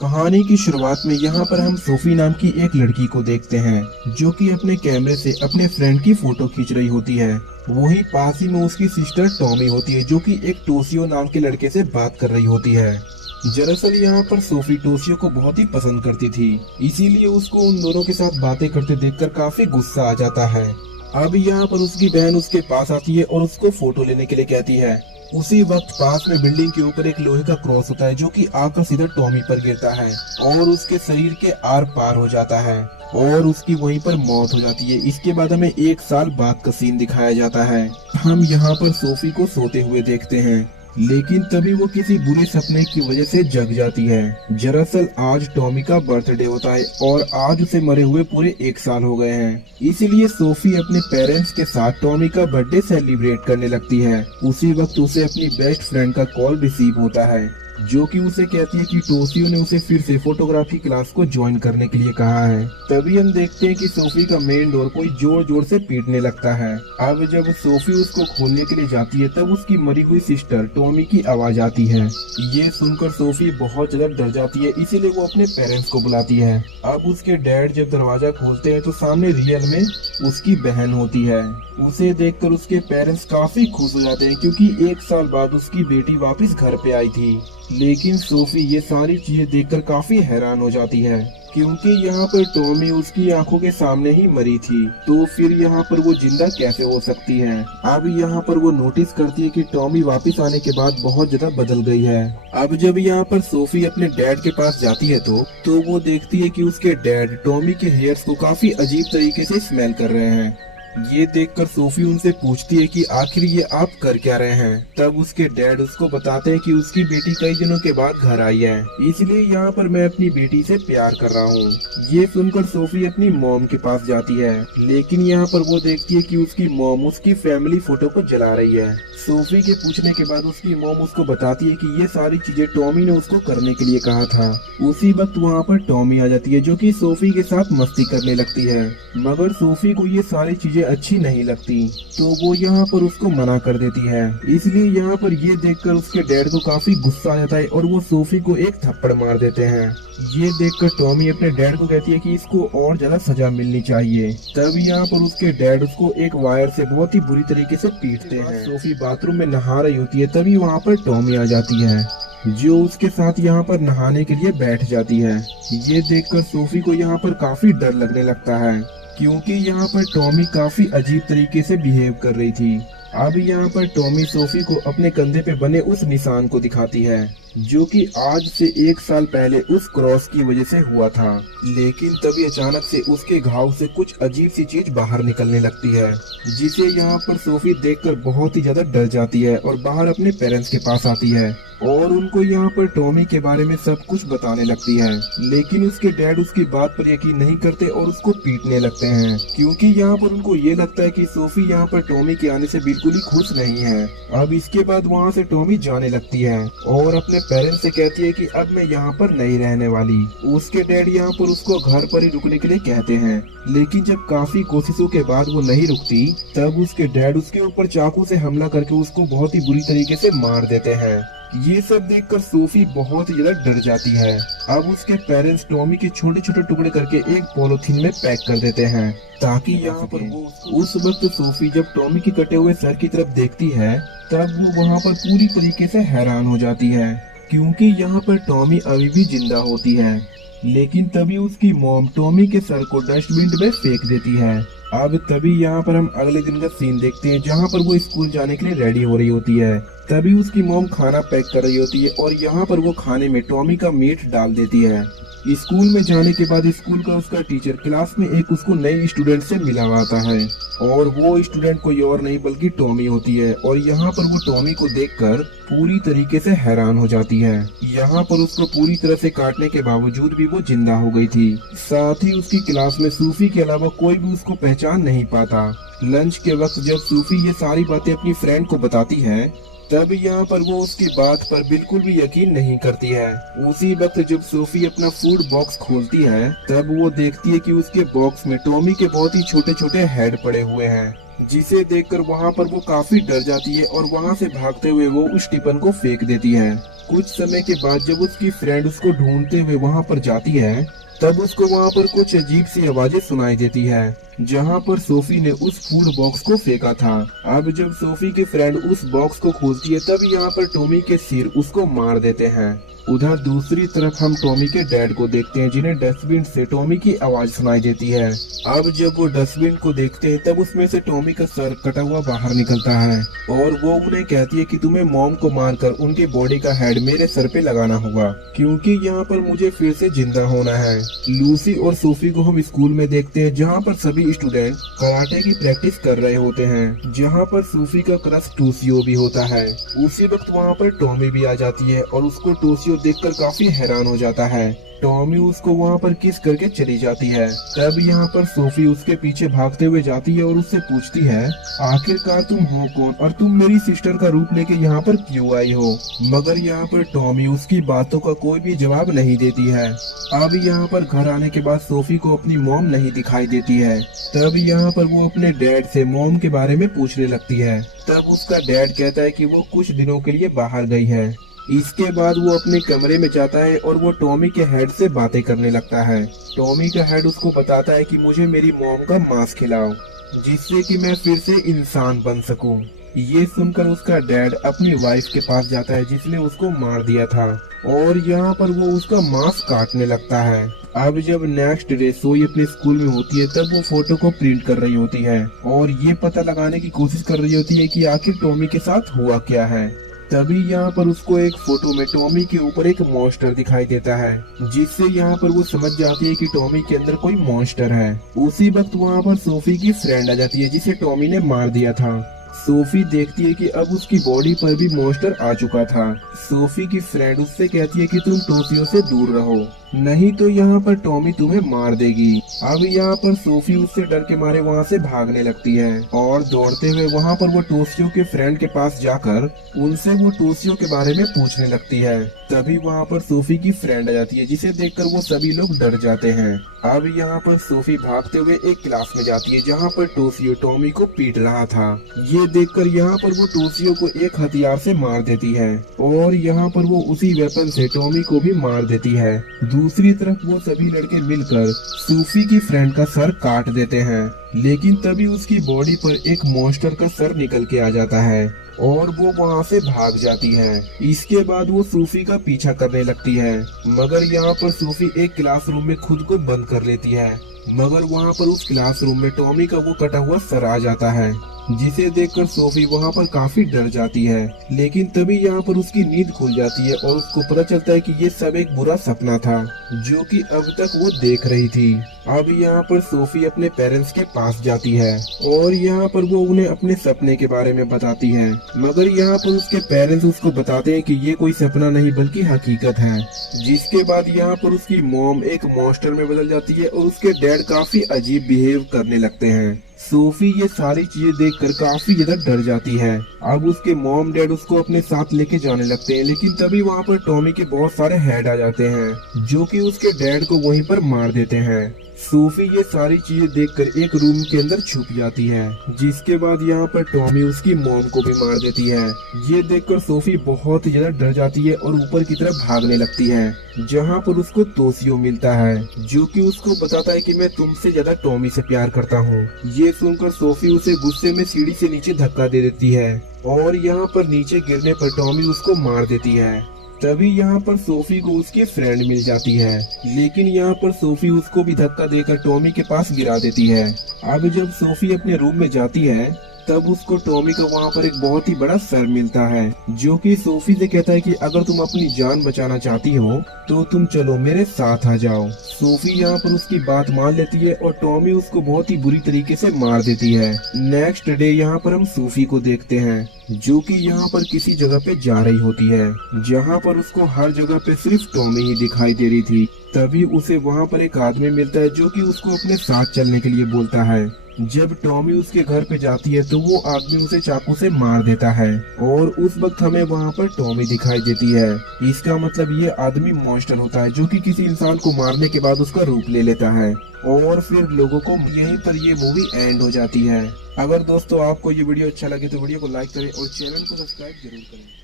कहानी की शुरुआत में यहाँ पर हम सोफी नाम की एक लड़की को देखते हैं जो कि अपने कैमरे से अपने फ्रेंड की फोटो खींच रही होती है। वहीं पास ही में उसकी सिस्टर टॉमी होती है जो कि एक टोसियो नाम के लड़के से बात कर रही होती है। दरअसल यहाँ पर सोफी टोसियो को बहुत ही पसंद करती थी, इसीलिए उसको उन दोनों के साथ बातें करते देखकर काफी गुस्सा आ जाता है। अब यहाँ पर उसकी बहन उसके पास आती है और उसको फोटो लेने के लिए कहती है। उसी वक्त पास में बिल्डिंग के ऊपर एक लोहे का क्रॉस होता है जो कि आकर सीधा टॉमी पर गिरता है और उसके शरीर के आर पार हो जाता है और उसकी वहीं पर मौत हो जाती है। इसके बाद हमें 1 साल बाद का सीन दिखाया जाता है। हम यहाँ पर सोफी को सोते हुए देखते हैं, लेकिन तभी वो किसी बुरे सपने की वजह से जग जाती है। दरअसल आज टॉमी का बर्थडे होता है और आज उसे मरे हुए पूरे 1 साल हो गए हैं। इसीलिए सोफी अपने पेरेंट्स के साथ टॉमी का बर्थडे सेलिब्रेट करने लगती है। उसी वक्त उसे अपनी बेस्ट फ्रेंड का कॉल रिसीव होता है जो कि उसे कहती है कि टोसियो ने उसे फिर से फोटोग्राफी क्लास को ज्वाइन करने के लिए कहा है। तभी हम देखते हैं कि सोफी का मेन डोर कोई जोर जोर से पीटने लगता है। अब जब सोफी उसको खोलने के लिए जाती है तब उसकी मरी हुई सिस्टर टॉमी की आवाज आती है। ये सुनकर सोफी बहुत ज्यादा डर जाती है, इसीलिए वो अपने पेरेंट्स को बुलाती है। अब उसके डैड जब दरवाजा खोलते हैं तो सामने रियल में उसकी बहन होती है। उसे देखकर उसके पेरेंट्स काफी खुश हो जाते हैं क्योंकि 1 साल बाद उसकी बेटी वापस घर पे आई थी। लेकिन सोफी ये सारी चीजें देखकर काफी हैरान हो जाती है क्योंकि यहाँ पर टॉमी उसकी आंखों के सामने ही मरी थी, तो फिर यहाँ पर वो जिंदा कैसे हो सकती है। अब यहाँ पर वो नोटिस करती है कि टॉमी वापस आने के बाद बहुत ज्यादा बदल गई है। अब जब यहाँ पर सोफी अपने डैड के पास जाती है तो वो देखती है कि उसके डैड टॉमी के हेयर्स को काफी अजीब तरीके से स्मेल कर रहे हैं। ये देखकर सोफी उनसे पूछती है कि आखिर ये आप कर क्या रहे हैं। तब उसके डैड उसको बताते हैं कि उसकी बेटी कई दिनों के बाद घर आई है, इसलिए यहाँ पर मैं अपनी बेटी से प्यार कर रहा हूँ। ये सुनकर सोफी अपनी मॉम के पास जाती है, लेकिन यहाँ पर वो देखती है कि उसकी मॉम उसकी फैमिली फोटो को जला रही है। सोफी के पूछने के बाद उसकी मॉम उसको बताती है कि ये सारी चीजें टॉमी ने उसको करने के लिए कहा था। उसी वक्त वहाँ पर टॉमी आ जाती है जो कि सोफी के साथ मस्ती करने लगती है, मगर सोफी को ये सारी चीजें अच्छी नहीं लगती, तो वो यहाँ पर उसको मना कर देती है। इसलिए यहाँ पर ये देखकर उसके डैड को काफी गुस्सा आ जाता है और वो सोफी को एक थप्पड़ मार देते हैं। ये देखकर टॉमी अपने डैड को कहती है कि इसको और ज्यादा सजा मिलनी चाहिए। तब यहाँ पर उसके डैड उसको एक वायर से बहुत ही बुरी तरीके से पीटते हैं। सोफी बाथरूम में नहा रही होती है, तभी वहाँ पर टॉमी आ जाती है जो उसके साथ यहाँ पर नहाने के लिए बैठ जाती है। ये देखकर सोफी को यहाँ पर काफी डर लगने लगता है क्योंकि यहाँ पर टॉमी काफी अजीब तरीके से बिहेव कर रही थी। अब यहाँ पर टॉमी सोफी को अपने कंधे पे बने उस निशान को दिखाती है जो कि आज से 1 साल पहले उस क्रॉस की वजह से हुआ था। लेकिन तभी अचानक से उसके घाव से कुछ अजीब सी चीज बाहर निकलने लगती है, जिसे यहाँ पर सोफी देखकर बहुत ही ज्यादा डर जाती है और बाहर अपने पेरेंट्स के पास आती है और उनको यहाँ पर टॉमी के बारे में सब कुछ बताने लगती है। लेकिन उसके डैड उसकी बात पर यकीन नहीं करते और उसको पीटने लगते हैं क्योंकि यहाँ पर उनको ये लगता है कि सोफी यहाँ पर टॉमी के आने से बिल्कुल ही खुश नहीं है। अब इसके बाद वहाँ से टॉमी जाने लगती है और अपने पेरेंट्स से कहती है कि अब मैं यहाँ पर नहीं रहने वाली। उसके डैड यहाँ पर उसको घर पर ही रुकने के लिए कहते हैं, लेकिन जब काफी कोशिशों के बाद वो नहीं रुकती तब उसके डैड उसके ऊपर चाकू से हमला करके उसको बहुत ही बुरी तरीके से मार देते हैं। ये सब देखकर सोफी बहुत ही ज्यादा डर जाती है। अब उसके पेरेंट्स टॉमी के छोटे छोटे टुकड़े करके एक पॉलिथीन में पैक कर देते हैं ताकि यहाँ पर वो उस वक्त सोफी जब टॉमी के कटे हुए सर की तरफ देखती है तब वो वहाँ पर पूरी तरीके से हैरान हो जाती है क्योंकि यहाँ पर टॉमी अभी भी जिंदा होती है। लेकिन तभी उसकी मॉम टॉमी के सर को डस्टबिन में फेंक देती है। अब तभी यहाँ पर हम अगले दिन का सीन देखते हैं जहाँ पर वो स्कूल जाने के लिए रेडी हो रही होती है। तभी उसकी मॉम खाना पैक कर रही होती है और यहाँ पर वो खाने में टॉमी का मीट डाल देती है। स्कूल में जाने के बाद स्कूल का उसका टीचर क्लास में एक उसको नई स्टूडेंट से मिलवाता है और वो स्टूडेंट कोई और नहीं बल्कि टॉमी होती है और यहाँ पर वो टॉमी को देखकर पूरी तरीके से हैरान हो जाती है। यहाँ पर उसको पूरी तरह से काटने के बावजूद भी वो जिंदा हो गई थी। साथ ही उसकी क्लास में सूफी के अलावा कोई भी उसको पहचान नहीं पाता। लंच के वक्त जब सूफी ये सारी बातें अपनी फ्रेंड को बताती है तब यहाँ पर वो उसकी बात पर बिल्कुल भी यकीन नहीं करती है। उसी वक्त जब सोफी अपना फूड बॉक्स खोलती है तब वो देखती है कि उसके बॉक्स में टॉमी के बहुत ही छोटे छोटे हेड पड़े हुए हैं। जिसे देखकर वहाँ पर वो काफी डर जाती है और वहाँ से भागते हुए वो उस टिफिन को फेंक देती है। कुछ समय के बाद जब उसकी फ्रेंड उसको ढूंढते हुए वहाँ पर जाती है, तब उसको वहाँ पर कुछ अजीब सी आवाजें सुनाई देती है, जहाँ पर सोफी ने उस फूड बॉक्स को फेंका था। अब जब सोफी के फ्रेंड उस बॉक्स को खोजती है, तब यहाँ पर टॉमी के सिर उसको मार देते हैं। उधर दूसरी तरफ हम टॉमी के डैड को देखते हैं, जिन्हें डस्टबिन से टॉमी की आवाज सुनाई देती है। अब जब वो डस्टबिन को देखते हैं, तब उसमें से टॉमी का सर कटा हुआ बाहर निकलता है और वो उन्हें कहती है कि तुम्हें मॉम को मारकर उनकी बॉडी का हेड मेरे सर पे लगाना होगा, क्योंकि यहाँ पर मुझे फिर से जिंदा होना है। लूसी और सोफी को हम स्कूल में देखते हैं, जहाँ पर सभी स्टूडेंट कराटे की प्रैक्टिस कर रहे होते हैं, जहाँ पर सोफी का क्रश टोशियो भी होता है। उसी वक्त वहाँ पर टॉमी भी आ जाती है और उसको टोशियो देखकर काफी हैरान हो जाता है। टॉमी उसको वहाँ पर किस करके चली जाती है। तब यहाँ पर सोफी उसके पीछे भागते हुए जाती है और उससे पूछती है, आखिरकार तुम हो कौन और तुम मेरी सिस्टर का रूप लेके यहाँ पर क्यों आई हो। मगर यहाँ पर टॉमी उसकी बातों का कोई भी जवाब नहीं देती है। अब यहाँ पर घर आने के बाद सोफी को अपनी मॉम नहीं दिखाई देती है। तब यहाँ पर वो अपने डैड से मॉम के बारे में पूछने लगती है। तब उसका डैड कहता है कि वो कुछ दिनों के लिए बाहर गई है। इसके बाद वो अपने कमरे में जाता है और वो टॉमी के हेड से बातें करने लगता है। टॉमी का हेड उसको बताता है कि मुझे मेरी मॉम का मांस खिलाओ, जिससे कि मैं फिर से इंसान बन सकूं। ये सुनकर उसका डैड अपनी वाइफ के पास जाता है, जिसने उसको मार दिया था, और यहाँ पर वो उसका मांस काटने लगता है। अब जब नेक्स्ट डे सोई अपने स्कूल में होती है, तब वो फोटो को प्रिंट कर रही होती है और ये पता लगाने की कोशिश कर रही होती है कि आखिर टॉमी के साथ हुआ क्या है। तभी यहाँ पर उसको एक फोटो में टॉमी के ऊपर एक मॉन्स्टर दिखाई देता है, जिससे यहाँ पर वो समझ जाती है कि टॉमी के अंदर कोई मॉन्स्टर है। उसी वक्त वहाँ पर सोफी की फ्रेंड आ जाती है, जिसे टॉमी ने मार दिया था। सोफी देखती है कि अब उसकी बॉडी पर भी मॉन्स्टर आ चुका था। सोफी की फ्रेंड उससे कहती है कि तुम टोशियो से दूर रहो, नहीं तो यहाँ पर टॉमी तुम्हें मार देगी। अब यहाँ पर सोफी उससे डर के मारे वहाँ से भागने लगती है और दौड़ते हुए वहाँ पर वो टोशियो के फ्रेंड के पास जाकर उनसे वो टोशियो के बारे में पूछने लगती है। तभी वहाँ पर सोफी की फ्रेंड आ जाती है, जिसे देखकर वो सभी लोग डर जाते हैं। अब यहाँ पर सोफी भागते हुए एक क्लास में जाती है, जहाँ पर टोशियो टॉमी को पीट रहा था। ये देखकर यहाँ पर वो टोशियो को एक हथियार से मार देती है और यहाँ पर वो उसी वेपन से टॉमी को भी मार देती है। दूसरी तरफ वो सभी लड़के मिलकर सोफी की फ्रेंड का सर काट देते हैं, लेकिन तभी उसकी बॉडी पर एक मॉन्स्टर का सर निकल के आ जाता है और वो वहाँ से भाग जाती है। इसके बाद वो सोफी का पीछा करने लगती है, मगर यहाँ पर सोफी एक क्लासरूम में खुद को बंद कर लेती है। मगर वहाँ पर उस क्लासरूम में टॉमी का वो कटा हुआ सर आ जाता है, जिसे देखकर सोफी वहाँ पर काफी डर जाती है। लेकिन तभी यहाँ पर उसकी नींद खुल जाती है और उसको पता चलता है कि ये सब एक बुरा सपना था, जो कि अब तक वो देख रही थी। अब यहाँ पर सोफी अपने पेरेंट्स के पास जाती है और यहाँ पर वो उन्हें अपने सपने के बारे में बताती है, मगर यहाँ पर उसके पेरेंट्स उसको बताते हैं कि ये कोई सपना नहीं बल्कि हकीकत है। जिसके बाद यहाँ पर उसकी मॉम एक मॉन्स्टर में बदल जाती है और उसके डैड काफी अजीब बिहेव करने लगते हैं। सोफी ये सारी चीजें देखकर काफी ज्यादा डर जाती है। अब उसके मॉम डैड उसको अपने साथ लेके जाने लगते हैं, लेकिन तभी वहाँ पर टॉमी के बहुत सारे हेड आ जाते हैं, जो कि उसके डैड को वहीं पर मार देते हैं। सोफी ये सारी चीजें देखकर एक रूम के अंदर छुप जाती है, जिसके बाद यहाँ पर टॉमी उसकी मॉम को भी मार देती है। ये देखकर सोफी बहुत ही ज्यादा डर जाती है और ऊपर की तरफ भागने लगती है, जहाँ पर उसको टोशियो मिलता है, जो कि उसको बताता है कि मैं तुमसे ज्यादा टॉमी से प्यार करता हूँ। ये सुनकर सोफी उसे गुस्से में सीढ़ी से नीचे धक्का दे देती है और यहाँ पर नीचे गिरने पर टॉमी उसको मार देती है। तभी यहाँ पर सोफी को उसकी फ्रेंड मिल जाती है, लेकिन यहाँ पर सोफी उसको भी धक्का देकर टॉमी के पास गिरा देती है। अब जब सोफी अपने रूम में जाती है, तब उसको टॉमी का वहाँ पर एक बहुत ही बड़ा सर मिलता है, जो कि सोफी से कहता है कि अगर तुम अपनी जान बचाना चाहती हो तो तुम चलो मेरे साथ आ जाओ। सोफी यहाँ पर उसकी बात मान लेती है और टॉमी उसको बहुत ही बुरी तरीके से मार देती है। नेक्स्ट डे यहाँ पर हम सोफी को देखते हैं, जो कि यहाँ पर किसी जगह पे जा रही होती है, जहाँ पर उसको हर जगह पे सिर्फ टॉमी ही दिखाई दे रही थी। तभी उसे वहाँ पर एक आदमी मिलता है, जो कि उसको अपने साथ चलने के लिए बोलता है। जब टॉमी उसके घर पे जाती है तो वो आदमी उसे चाकू से मार देता है और उस वक्त हमें वहाँ पर टॉमी दिखाई देती है। इसका मतलब ये आदमी मॉन्स्टर होता है जो कि किसी इंसान को मारने के बाद उसका रूप ले लेता है और फिर लोगों को यहीं पर ये मूवी एंड हो जाती है। अगर दोस्तों आपको ये वीडियो अच्छा लगे तो वीडियो को लाइक करें और चैनल को सब्सक्राइब जरूर करें।